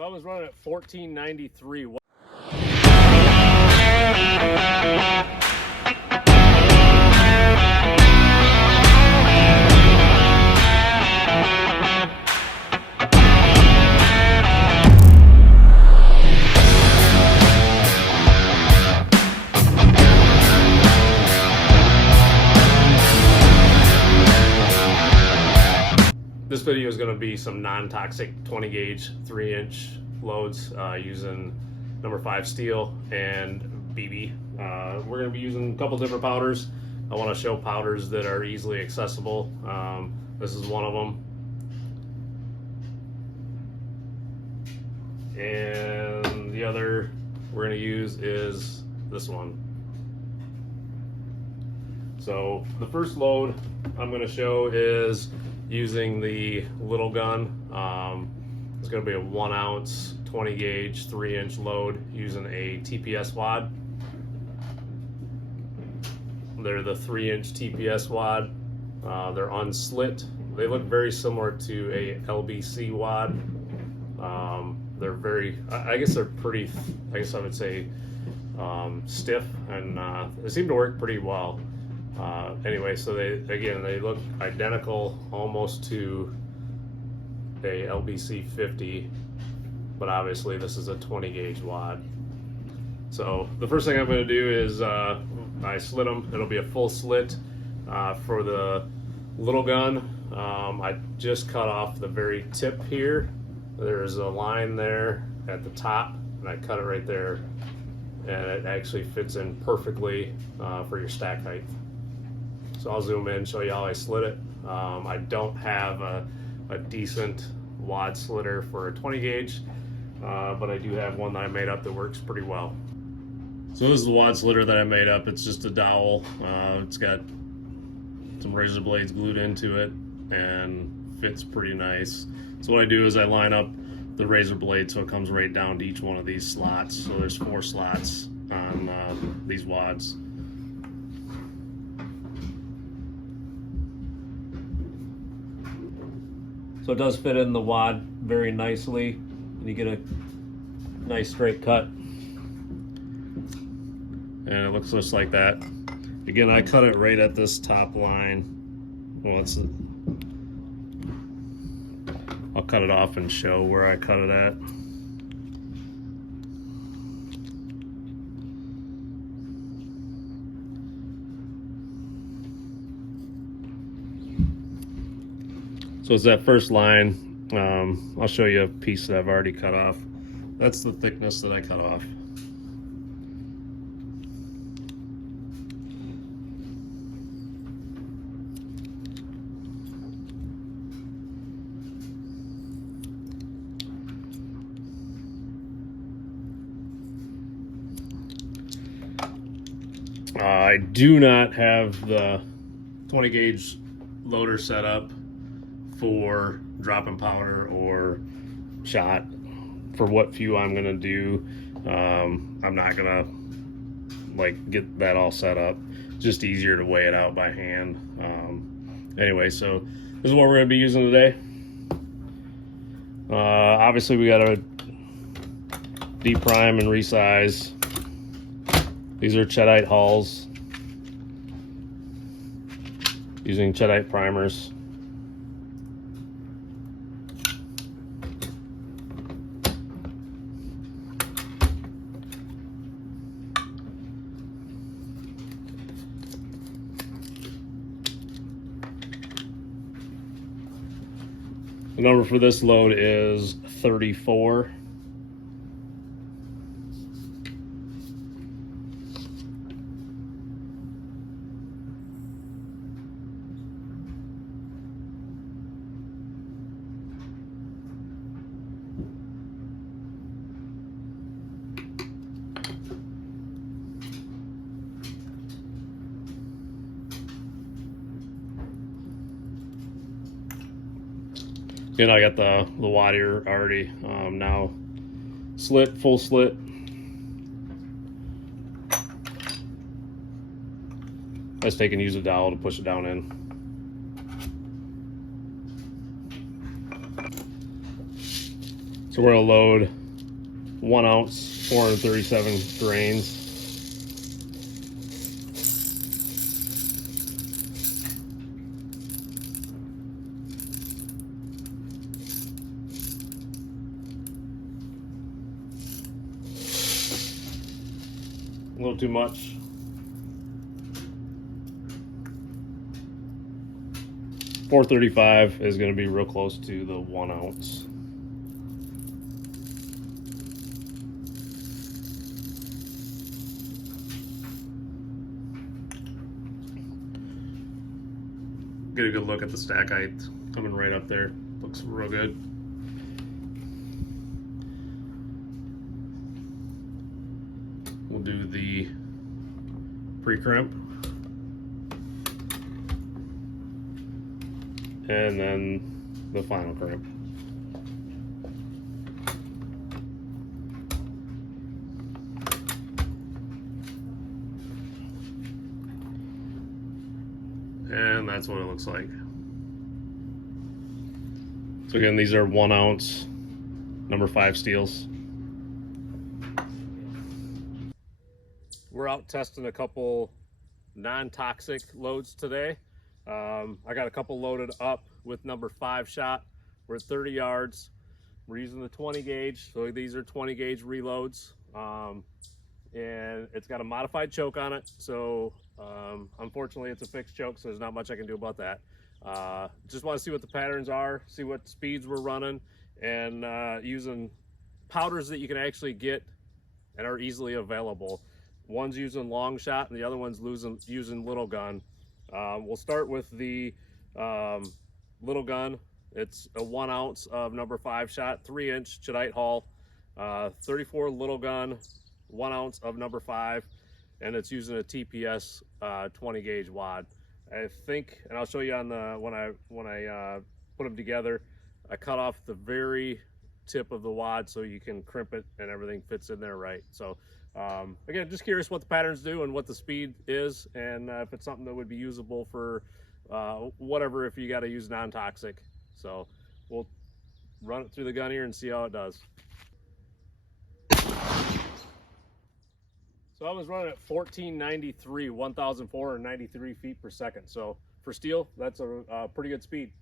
So I was running at 1493. This video is going to be some non-toxic 20 gauge 3-inch loads using number 5 steel and BB. We're going to be using a couple different powders. I want to show powders that are easily accessible. This is one of them. And the other we're going to use is this one. So the first load I'm going to show is using the LilGun. It's going to be a 1 ounce 20 gauge 3-inch load using a TPS wad. They're the 3-inch TPS wad. They're unslit. They look very similar to a LBC wad. They're very, I guess they're pretty, I guess I would say stiff, and they seem to work pretty well. Anyway, so they look identical almost to a LBC 50, but obviously this is a 20 gauge wad. So the first thing I'm going to do is I slit them. It'll be a full slit for the LilGun. I just cut off the very tip here. There's a line there at the top, and I cut it right there, and it actually fits in perfectly for your stack height. So I'll zoom in, show you how I slit it. I don't have a decent wad slitter for a 20 gauge, but I do have one that I made up that works pretty well. So this is the wad slitter that I made up. It's just a dowel. It's got some razor blades glued into it and fits pretty nice. So what I do is I line up the razor blade so it comes right down to each one of these slots. So there's 4 slots on these wads. So it does fit in the wad very nicely, and you get a nice straight cut. And it looks just like that. Again, I cut it right at this top line. Well, I'll cut it off and show where I cut it at. So it's that first line. I'll show you a piece that I've already cut off. That's the thickness that I cut off. I do not have the 20 gauge loader set up for dropping powder or shot. For what few I'm gonna do, I'm not gonna get that all set up. It's just easier to weigh it out by hand. Anyway, so this is what we're gonna be using today. Obviously we gotta deprime and resize. These are Cheddite hulls using Cheddite primers. The number for this load is 34. And I got the wad here already now slit, full slit. I just take and use a dowel to push it down in. So So we're gonna load 1 ounce, 437 grains. A little too much. $4.35 is going to be real close to the 1 ounce. Get a good look at the stack height coming right up there. Looks real good. We'll do the pre-crimp. And then the final crimp. And that's what it looks like. So again, these are 1 ounce, number 5 steels. We're out testing a couple non-toxic loads today. I got a couple loaded up with number 5 shot. We're at 30 yards. We're using the 20 gauge. So these are 20 gauge reloads. And it's got a modified choke on it. So unfortunately it's a fixed choke, so there's not much I can do about that. Just want to see what the patterns are, see what speeds we're running, and using powders that you can actually get and are easily available. One's using Longshot and the other one's using LilGun. We'll start with the LilGun. It's a 1 ounce of number 5 shot, 3-inch Chedite hull, 34 LilGun, 1 ounce of number 5, and it's using a TPS 20 gauge wad. I think, and I'll show you on the when I put them together, I cut off the very tip of the wad so you can crimp it and everything fits in there right. So again, just curious what the patterns do and what the speed is, and if it's something that would be usable for whatever, if you got to use non-toxic. So we'll run it through the gun here and see how it does. So I was running at 1493, 1,493 feet per second. So for steel, that's a pretty good speed.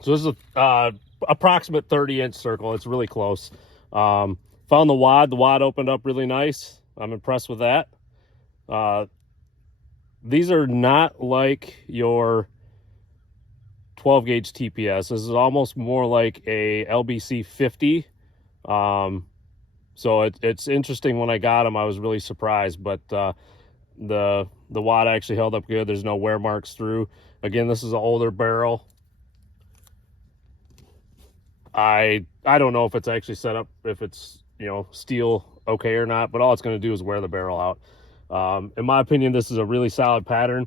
So this is a approximate 30-inch circle. It's really close. Found the wad. The wad opened up really nice. I'm impressed with that. These are not like your 12 gauge TPS. This is almost more like a LBC 50. So it's interesting. When I got them, I was really surprised, but the wad actually held up good. There's no wear marks through. Again, this is an older barrel. I don't know if it's actually set up, if it's, you know, steel okay or not, but all it's going to do is wear the barrel out. In my opinion, this is a really solid pattern.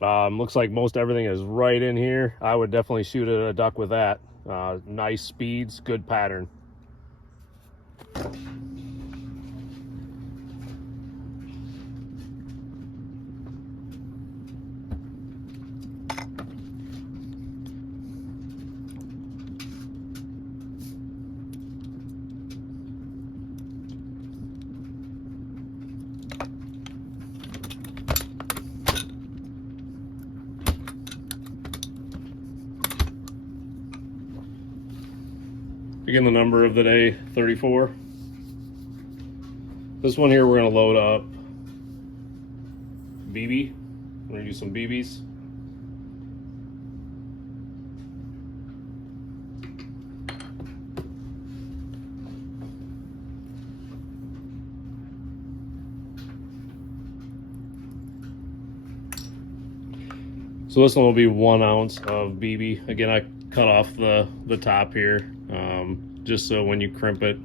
Looks like most everything is right in here. I would definitely shoot at a duck with that. Nice speeds, good pattern. Again, the number of the day, 34. This one here, we're going to load up BB. We're going to do some BBs. So this one will be 1 ounce of BB. Again, I cut off the top here, just so when you crimp it,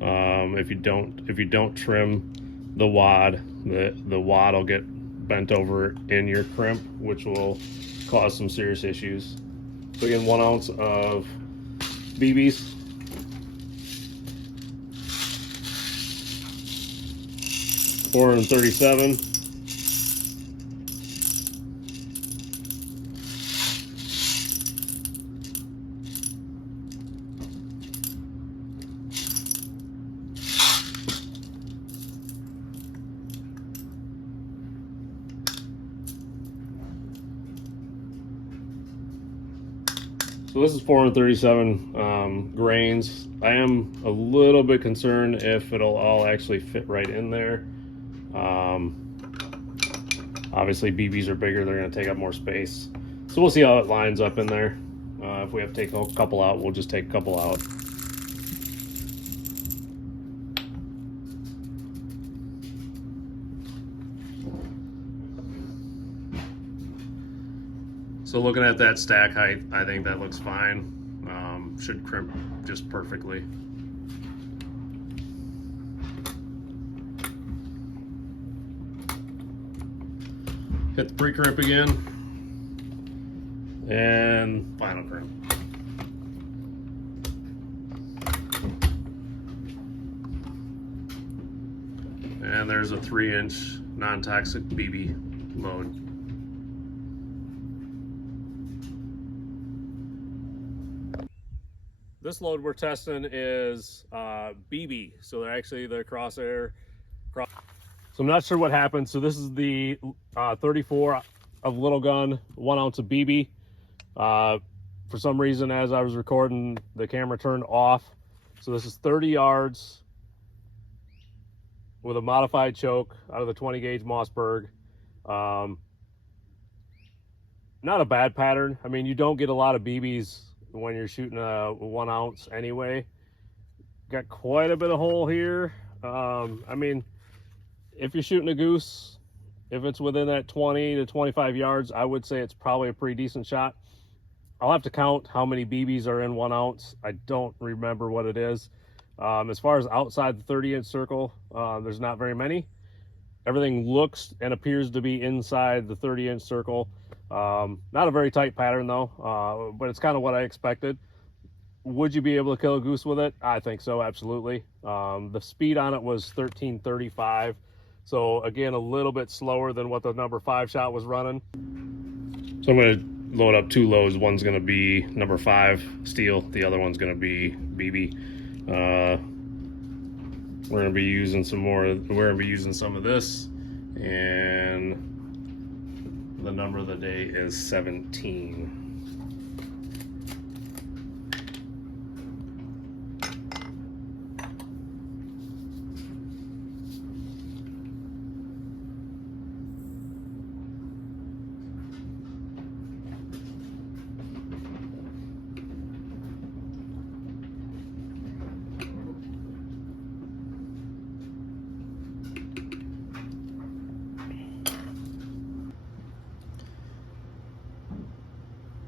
if you don't trim the wad, the wad will get bent over in your crimp, which will cause some serious issues. So again, 1 ounce of BBs. $437. So this is 437 grains. I am a little bit concerned if it'll all actually fit right in there. Obviously BBs are bigger, they're gonna take up more space. So we'll see how it lines up in there. If we have to take a couple out, we'll just take a couple out. So looking at that stack height, I think that looks fine. Should crimp just perfectly. Hit the pre-crimp again. And final crimp. And there's a 3-inch non-toxic BB load. This load we're testing is BB, so they're actually the crosshair. So I'm not sure what happened. So this is the 34 of LilGun, 1 ounce of BB. For some reason, as I was recording, the camera turned off. So this is 30 yards with a modified choke out of the 20 gauge Mossberg. Not a bad pattern. I mean, you don't get a lot of BBs when you're shooting a 1 ounce anyway. Got quite a bit of hole here. I mean, if you're shooting a goose, if it's within that 20 to 25 yards, I would say it's probably a pretty decent shot. I'll have to count how many BBs are in 1 ounce. I don't remember what it is. As far as outside the 30-inch circle, there's not very many. Everything looks and appears to be inside the 30-inch circle. Not a very tight pattern though, but it's kind of what I expected. Would you be able to kill a goose with it? I think so, absolutely. The speed on it was 1335. So again, a little bit slower than what the number 5 shot was running. So I'm gonna load up 2 loads. One's gonna be number 5 steel. The other one's gonna be BB. We're gonna be using some more. We're gonna be using some of this, and the number of the day is 17.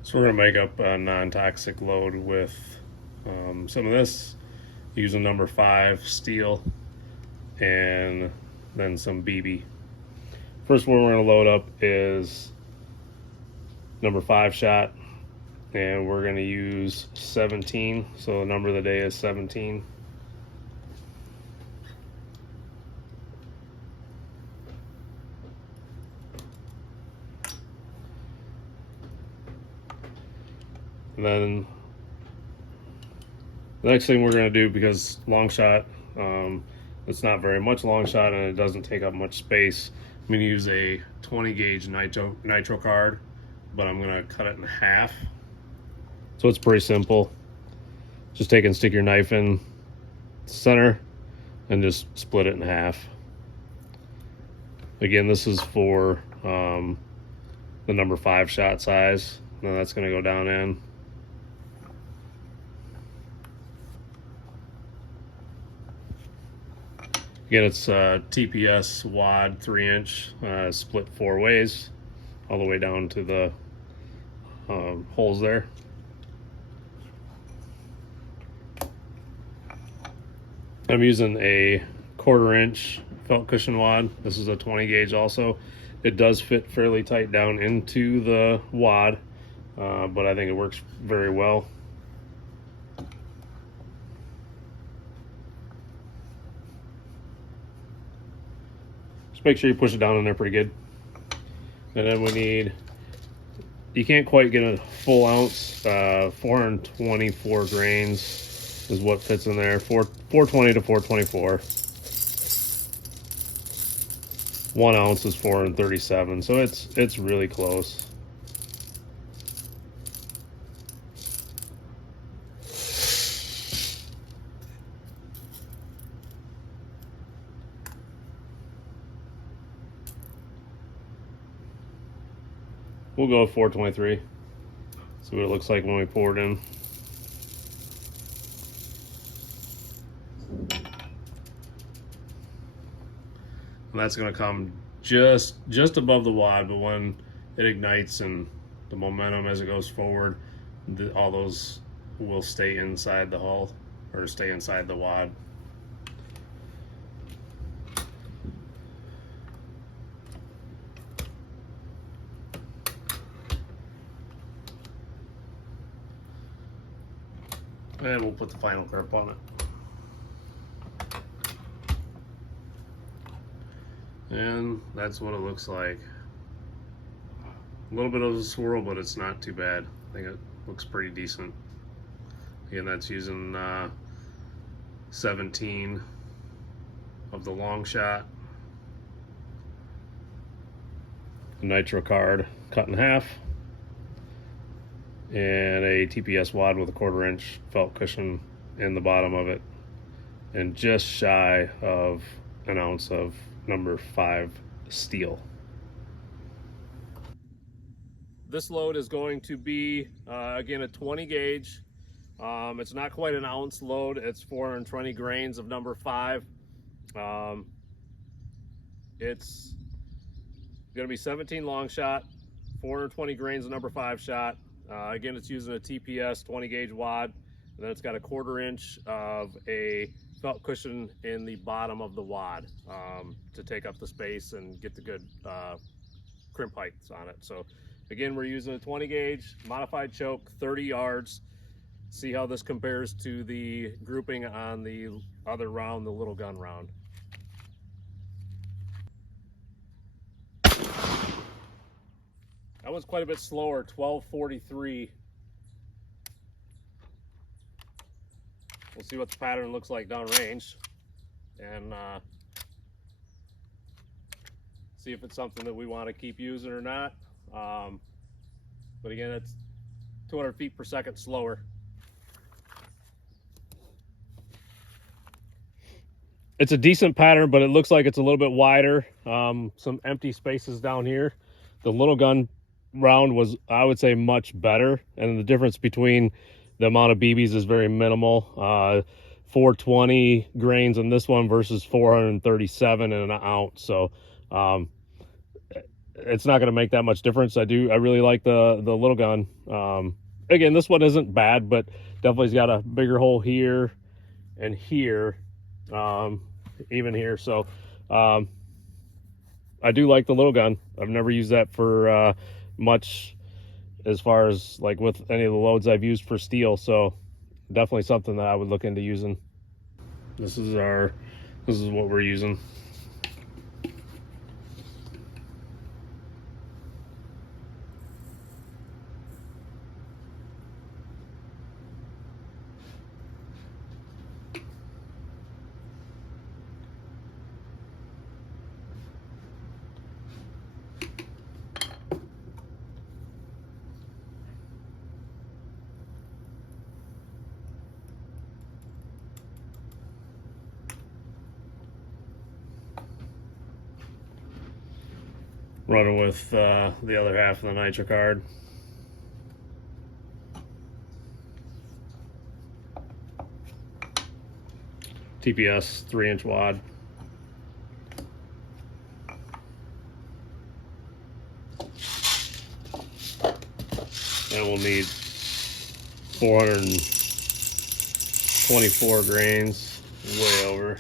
So we're gonna make up a non-toxic load with some of this, using number 5 steel, and then some BB. First one we're gonna load up is number 5 shot, and we're gonna use 17. So the number of the day is 17. And then the next thing we're going to do, because Longshot, it's not very much Longshot and it doesn't take up much space, I'm going to use a 20 gauge nitro card, but I'm going to cut it in half. So it's pretty simple. Just take and stick your knife in center and just split it in half. Again, this is for the number 5 shot size. Now that's going to go down in. Again, it's TPS wad 3-inch, split 4 ways, all the way down to the holes there. I'm using a 1/4-inch felt cushion wad. This is a 20 gauge also. It does fit fairly tight down into the wad, but I think it works very well. Make sure you push it down in there pretty good. And then we need, you can't quite get a full ounce, 424 grains is what fits in there. 420 to 424. 1 ounce is 437, so it's really close. We'll go with 423. See what it looks like when we pour it in. And that's going to come just above the wad, but when it ignites and the momentum as it goes forward, all those will stay inside the hull or stay inside the wad. And we'll put the final grip on it. And that's what it looks like. A little bit of a swirl, but it's not too bad. I think it looks pretty decent. Again, that's using 17 of the Longshot. A nitro card cut in half. And a TPS wad with a 1/4 inch felt cushion in the bottom of it. And just shy of an ounce of number 5 steel. This load is going to be, again, a 20 gauge. It's not quite an ounce load. It's 420 grains of number 5. It's going to be 17 Longshot, 420 grains of number 5 shot. Again, it's using a TPS 20 gauge wad. And then it's got a 1/4 inch of a felt cushion in the bottom of the wad to take up the space and get the good crimp heights on it. So again, we're using a 20 gauge modified choke, 30 yards. See how this compares to the grouping on the other round, the little gun round. That was quite a bit slower, 1243. We'll see what the pattern looks like downrange and see if it's something that we want to keep using or not. But again, it's 200 feet per second slower. It's a decent pattern, but it looks like it's a little bit wider. Some empty spaces down here. The little gun round was, I would say, much better, and the difference between the amount of BBs is very minimal. 420 grains in this one versus 437 in an ounce. So it's not going to make that much difference. I really like the little gun. Again, this one isn't bad, but definitely's got a bigger hole here and here, even here. So I do like the little gun. I've never used that for much as far as like with any of the loads I've used for steel. So definitely something that I would look into using. This is what we're using. Running with the other half of the nitro card. TPS 3-inch wad. And we'll need 424 grains, way over.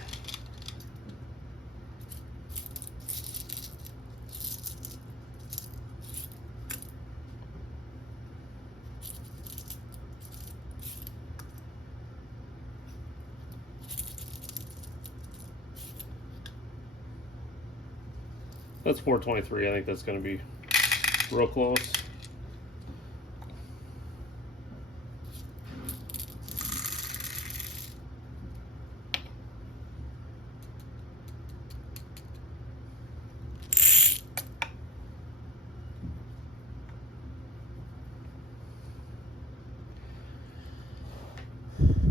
That's 423. I think that's going to be real close.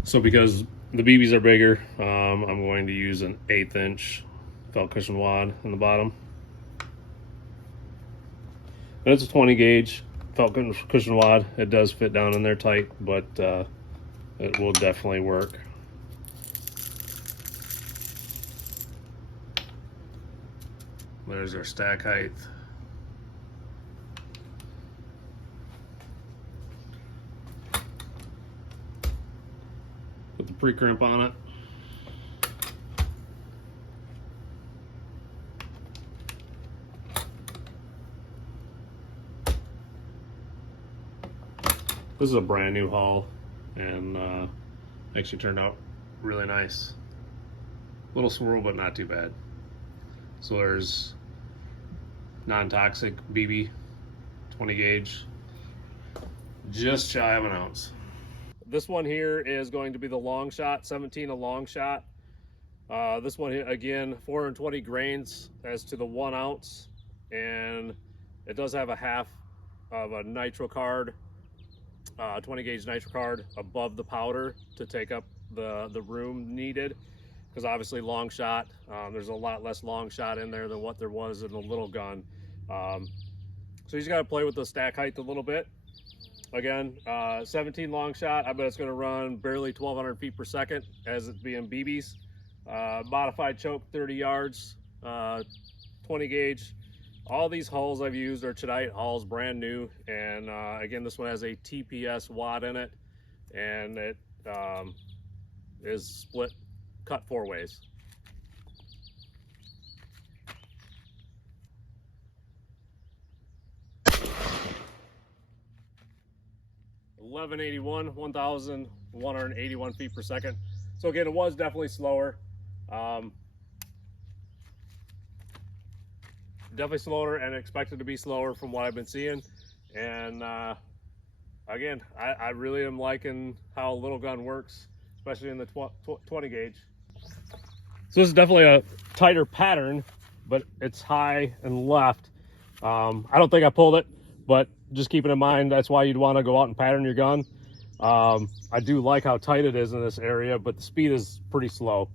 So because the BBs are bigger, I'm going to use an 1/8 inch felt cushion wad in the bottom. And it's a 20 gauge felt cushion wad. It does fit down in there tight, but it will definitely work. There's our stack height. Put the pre-crimp on it. This is a brand new hull, and actually turned out really nice. Little swirl, but not too bad. So there's non-toxic BB 20 gauge, just shy of an ounce. This one here is going to be the Longshot, 17 a Longshot. This one here, again, 420 grains as to the 1 ounce, and it does have a half of a nitro card, 20 gauge nitro card above the powder to take up the room needed, because obviously Longshot, there's a lot less Longshot in there than what there was in the LilGun. So you just got to play with the stack height a little bit. Again, 17 Longshot, I bet it's going to run barely 1,200 feet per second as it being BBs. Modified choke, 30 yards, 20 gauge. All these hulls I've used are Chedite hulls, brand new. And again, this one has a TPS wad in it, and it is split, cut 4 ways. (1181), 1,181 feet per second. So again, it was definitely slower. Definitely slower, and expected to be slower from what I've been seeing. And again, I really am liking how LilGun works, especially in the 20 gauge. So this is definitely a tighter pattern, but it's high and left. I don't think I pulled it, but just keeping in mind, that's why you'd want to go out and pattern your gun. I do like how tight it is in this area, but the speed is pretty slow.